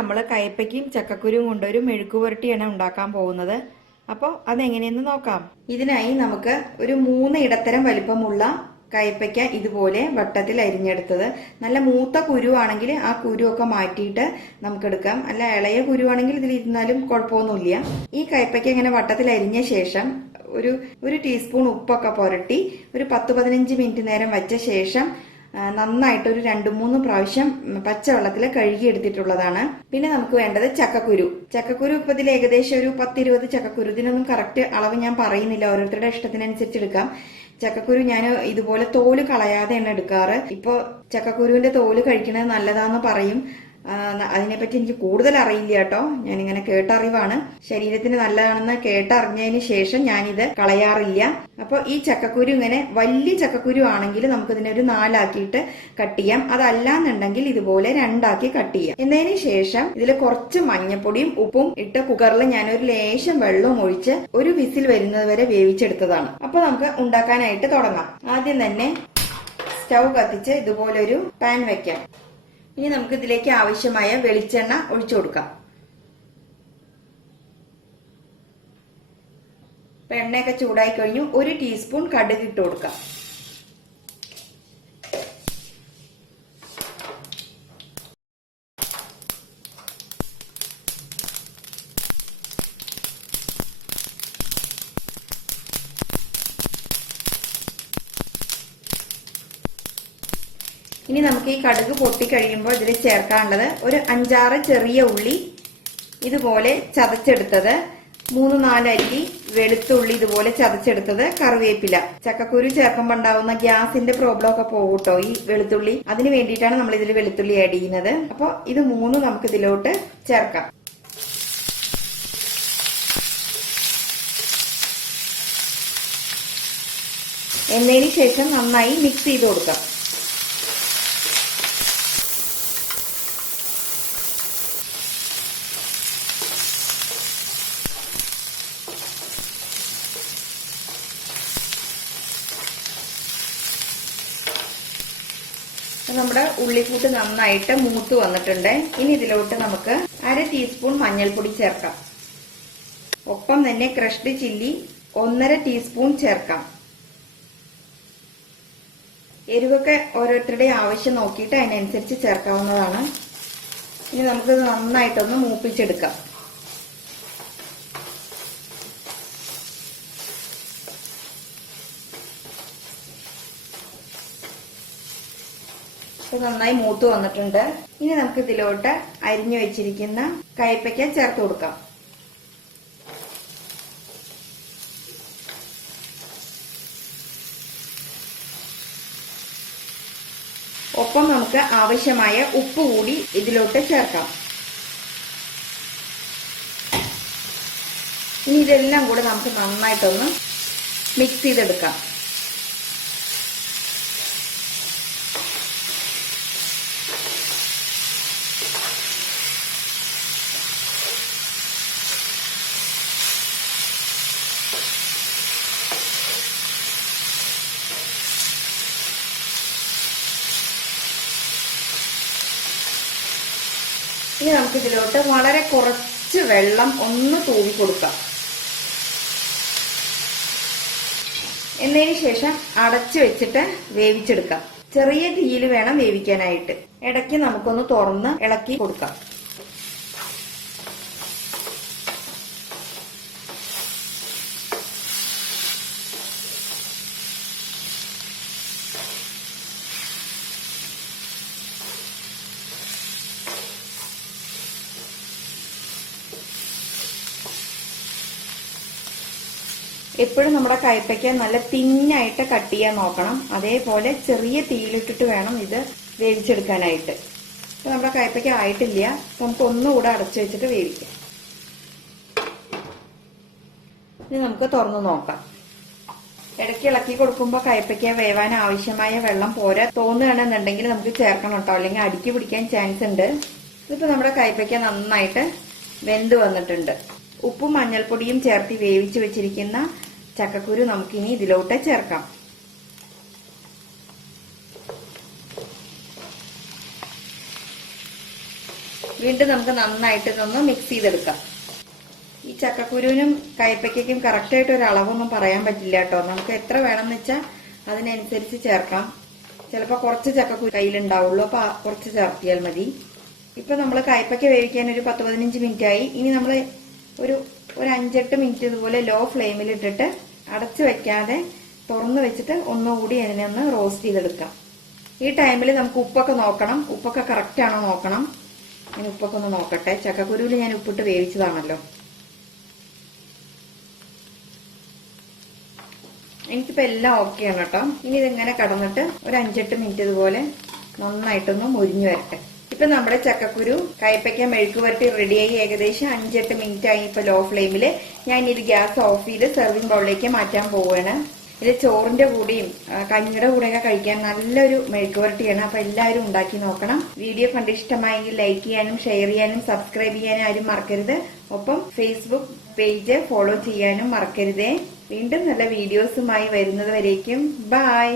നമ്മൾ കയ്പ്പയ്ക്കും ചക്കക്കുരുവും കൊണ്ടൊരു മെഴുക്ക് പുരട്ടിയാണ് ഉണ്ടാക്കാൻ പോകുന്നത്. അപ്പോൾ അതെങ്ങനെയെന്ന് നോക്കാം. ഇതിനായി നമുക്ക് ഒരു മൂന്ന് ഇടത്തരം വലിപ്പമുള്ള കയ്പ്പയ്ക്ക ഇതുപോലെ വട്ടത്തിൽ അരിഞ്ഞെടുത്തത്. നല്ല മൂത്ത കുരുവാണെങ്കിൽ ആ കുരുവൊക്കെ മാറ്റിയിട്ട് നമുക്ക് എടുക്കാം അല്ല ഇളയ കുരുവാണെങ്കിൽ ഇതിലിരുന്നാലും കുഴപ്പമൊന്നുമില്ല. ഈ കയ്പ്പയ്ക്ക ഇങ്ങനെ വട്ടത്തിൽ അരിഞ്ഞ ശേഷം ഒരു ഒരു ടീസ്പൂൺ ഉപ്പൊക്കെ പുരട്ടി ഒരു പത്ത് പതിനഞ്ച് മിനിറ്റ് നേരം വെച്ച ശേഷം നന്നായിട്ട് ഒരു രണ്ട് മൂന്ന് പ്രാവശ്യം പച്ചവെള്ളത്തിൽ കഴുകി എടുത്തിട്ടുള്ളതാണ് പിന്നെ നമുക്ക് വേണ്ടത് ചക്കക്കുരു. ചക്കക്കുരു ഇപ്പൊ ഇതിൽ ഏകദേശം ഒരു പത്തിരുപത് ചക്കക്കുരു. ഇതിനൊന്നും കറക്റ്റ് അളവ് ഞാൻ പറയുന്നില്ല. ഓരോരുത്തരുടെ ഇഷ്ടത്തിനനുസരിച്ച് എടുക്കാം. ചക്കക്കുരു ഞാൻ ഇതുപോലെ തോൽ കളയാതെയാണ് എടുക്കാറ്. ഇപ്പോൾ ചക്കക്കുരുവിന്റെ തോൽ കഴിക്കുന്നത് നല്ലതാന്ന് പറയും. അതിനെപ്പറ്റി എനിക്ക് കൂടുതൽ അറിയില്ല കേട്ടോ. ഞാനിങ്ങനെ കേട്ടറിവാണ്. ശരീരത്തിന് നല്ലതാണെന്ന് കേട്ടറിഞ്ഞതിന് ശേഷം ഞാനിത് കളയാറില്ല. അപ്പോൾ ഈ ചക്കക്കുരു ഇങ്ങനെ വലിയ ചക്കക്കുരു ആണെങ്കിൽ നമുക്കിതിനെ ഒരു നാലാക്കിയിട്ട് കട്ട് ചെയ്യാം. അതല്ലാന്നുണ്ടെങ്കിൽ ഇതുപോലെ രണ്ടാക്കി കട്ട് ചെയ്യാം. എന്നതിന് ശേഷം ഇതിൽ കുറച്ച് മഞ്ഞപ്പൊടിയും ഉപ്പും ഇട്ട് കുക്കറിൽ ഞാൻ ഒരു ലേശം വെള്ളവും ഒഴിച്ച് ഒരു വിസിൽ വരുന്നത് വരെ വേവിച്ചെടുത്തതാണ്. അപ്പൊ നമുക്ക് ഉണ്ടാക്കാനായിട്ട് തുടങ്ങാം. ആദ്യം തന്നെ സ്റ്റൗ കത്തിച്ച് ഇതുപോലൊരു പാൻ വെക്കാം. ഇനി നമുക്ക് ഇതിലേക്ക് ആവശ്യമായ വെളിച്ചെണ്ണ ഒഴിച്ചു കൊടുക്കാം. എണ്ണയൊക്കെ ചൂടായി കഴിഞ്ഞു. ഒരു ടീസ്പൂൺ കടുക് ഇട്ട് കൊടുക്കാം. ഇനി നമുക്ക് ഈ കടുക് പൊട്ടിക്കഴിയുമ്പോൾ ഇതിൽ ചേർക്കാനുള്ളത് ഒരു അഞ്ചാറ് ചെറിയ ഉള്ളി ഇതുപോലെ ചതച്ചെടുത്തത്. മൂന്ന് നാല് അല്ലി വെളുത്തുള്ളി ഇതുപോലെ ചതച്ചെടുത്തത്. കറിവേപ്പില. ചക്കക്കുരു ചേർക്കുമ്പോൾ ഉണ്ടാവുന്ന ഗ്യാസിന്റെ പ്രോബ്ലം ഒക്കെ പോകും കേട്ടോ ഈ വെളുത്തുള്ളി. അതിന് വേണ്ടിയിട്ടാണ് നമ്മൾ ഇതിൽ വെളുത്തുള്ളി ആഡ് ചെയ്യുന്നത്. അപ്പോൾ ഇത് മൂന്ന് നമുക്ക് ഇതിലോട്ട് ചേർക്കാം. എന്നതിന് ശേഷം നന്നായി മിക്സ് ചെയ്ത് കൊടുക്കാം. നമ്മുടെ ഉള്ളിക്കൂട്ട് നന്നായിട്ട് മൂത്ത് വന്നിട്ടുണ്ട്. ഇനി ഇതിലോട്ട് നമുക്ക് അര ടീസ്പൂൺ മഞ്ഞൾപ്പൊടി ചേർക്കാം. ഒപ്പം തന്നെ ക്രഷ്ഡ് ചില്ലി ഒന്നര ടീസ്പൂൺ ചേർക്കാം. എരിവൊക്കെ ഓരോരുത്തരുടെ ആവശ്യം നോക്കിയിട്ട് അതിനനുസരിച്ച് ചേർക്കാവുന്നതാണ്. ഇനി നമുക്ക് നന്നായിട്ടൊന്ന് മൂപ്പിച്ചെടുക്കാം. ഇത് നന്നായി മൂത്ത് വന്നിട്ടുണ്ട്. ഇനി നമുക്ക് ഇതിലോട്ട് അരിഞ്ഞു വെച്ചിരിക്കുന്ന കയ്പയ്ക്ക ചേർത്ത് കൊടുക്കാം. ഒപ്പം നമുക്ക് ആവശ്യമായ ഉപ്പ് കൂടി ഇതിലോട്ട് ചേർക്കാം. ഇനി ഇതെല്ലാം കൂടെ നമുക്ക് നന്നായിട്ടൊന്ന് മിക്സ് ചെയ്തെടുക്കാം. ഇനി നമുക്ക് ഇതിലോട്ട് വളരെ കുറച്ച് വെള്ളം ഒന്ന് തൂവി കൊടുക്കാം. എന്നതിന് ശേഷം അടച്ചു വെച്ചിട്ട് വേവിച്ചെടുക്കാം. ചെറിയ തീയിൽ വേണം വേവിക്കാനായിട്ട്. ഇടയ്ക്ക് നമുക്കൊന്ന് തുറന്ന് ഇളക്കി കൊടുക്കാം. എപ്പോഴും നമ്മുടെ കയ്പ്പയ്ക്ക നല്ല തിന്നായിട്ട് കട്ട് ചെയ്യാൻ നോക്കണം. അതേപോലെ ചെറിയ തീയിലിട്ടിട്ട് വേണം ഇത് വേവിച്ചെടുക്കാനായിട്ട്. നമ്മുടെ കയ്പ്പയ്ക്ക ആയിട്ടില്ല. നമുക്ക് ഒന്നുകൂടെ അടച്ചു വെച്ചിട്ട് വേവിക്കാം. ഇനി നമുക്ക് തുറന്നു നോക്കാം. ഇടയ്ക്ക് ഇളക്കി കൊടുക്കുമ്പോൾ കയ്പ്പയ്ക്ക വേവാൻ ആവശ്യമായ വെള്ളം പോരാ തോന്നുകയാണെന്നുണ്ടെങ്കിൽ നമുക്ക് ചേർക്കണം കേട്ടോ. അല്ലെങ്കിൽ അടുക്കി പിടിക്കാൻ ചാൻസ് ഉണ്ട്. ഇതിപ്പോ നമ്മുടെ കയ്പ്പയ്ക്ക നന്നായിട്ട് വെന്ത് വന്നിട്ടുണ്ട്. ഉപ്പും മഞ്ഞൾപ്പൊടിയും ചേർത്ത് വേവിച്ച് വെച്ചിരിക്കുന്ന ചക്കക്കുരു നമുക്കിനി ഇതിലോട്ട് ചേർക്കാം. വീണ്ടും നമുക്ക് നന്നായിട്ട് ഇതൊന്ന് മിക്സ് ചെയ്തെടുക്കാം. ഈ ചക്കക്കുരുവിനും കയ്പയ്ക്കും കറക്റ്റായിട്ട് ഒരു അളവൊന്നും പറയാൻ പറ്റില്ല കേട്ടോ. നമുക്ക് എത്ര വേണമെന്ന് വെച്ചാൽ അതിനനുസരിച്ച് ചേർക്കാം. ചിലപ്പോൾ കുറച്ച് ചക്കക്കുരു കയ്യിലുണ്ടാവുള്ളൂ അപ്പൊ ആ കുറച്ച് ചേർത്തിയാൽ മതി. ഇപ്പൊ നമ്മൾ കയ്പയ്ക്ക വേവിക്കാൻ ഒരു പത്ത് പതിനഞ്ച് മിനിറ്റ് ആയി. ഇനി നമ്മൾ ഒരു ഒരു അഞ്ചെട്ട് മിനിറ്റ് ഇതുപോലെ ലോ ഫ്ലെയിമിൽ ഇട്ടിട്ട് അടച്ചു വെക്കാതെ തുറന്ന് വെച്ചിട്ട് ഒന്നുകൂടി അതിനെ ഒന്ന് റോസ്റ്റ് ചെയ്തെടുക്കാം. ഈ ടൈമിൽ നമുക്ക് ഉപ്പൊക്കെ നോക്കണം. ഉപ്പൊക്കെ കറക്റ്റ് ആണോ നോക്കണം. ഞാൻ ഉപ്പൊക്കെ ഒന്ന് നോക്കട്ടെ. ചക്കക്കുരുവിൽ ഞാൻ ഉപ്പിട്ട് വേവിച്ചതാണല്ലോ. എനിക്കിപ്പോ എല്ലാം ഓക്കെയാണ് കേട്ടോ. ഇനി ഇതിങ്ങനെ കടന്നിട്ട് ഒരു അഞ്ചെട്ട് മിനിറ്റ് ഇതുപോലെ നന്നായിട്ടൊന്ന് മുരിഞ്ഞു വരട്ടെ. ഇപ്പൊ നമ്മുടെ ചക്കക്കുരു കയ്പയ്ക്ക മെഴുക്ക് വരട്ടി റെഡിയായി ഏകദേശം അഞ്ചെട്ട് മിനിറ്റ് ആയി ഇപ്പൊ ലോ. ഫ്ലെയിമിൽ ഞാൻ ഇത് ഗ്യാസ് ഓഫ് ചെയ്ത് സെർവിങ് ബൗളിലേക്ക് മാറ്റാൻ പോവുകയാണ്. ഇത് ചോറിന്റെ കൂടെയും കഞ്ഞിയുടെ കൂടെയൊക്കെ കഴിക്കാൻ നല്ലൊരു മെഴുക്ക് വരട്ടിയാണ് അപ്പൊ എല്ലാവരും ഉണ്ടാക്കി നോക്കണം. വീഡിയോ കണ്ട് ഇഷ്ടമായെങ്കിൽ ലൈക്ക് ചെയ്യാനും ഷെയർ ചെയ്യാനും സബ്സ്ക്രൈബ് ചെയ്യാനും ആരും മറക്കരുത്. ഒപ്പം ഫേസ്ബുക്ക് പേജ് ഫോളോ ചെയ്യാനും മറക്കരുതേ. വീണ്ടും നല്ല വീഡിയോസുമായി വരുന്നത് വരേക്കും. ബൈ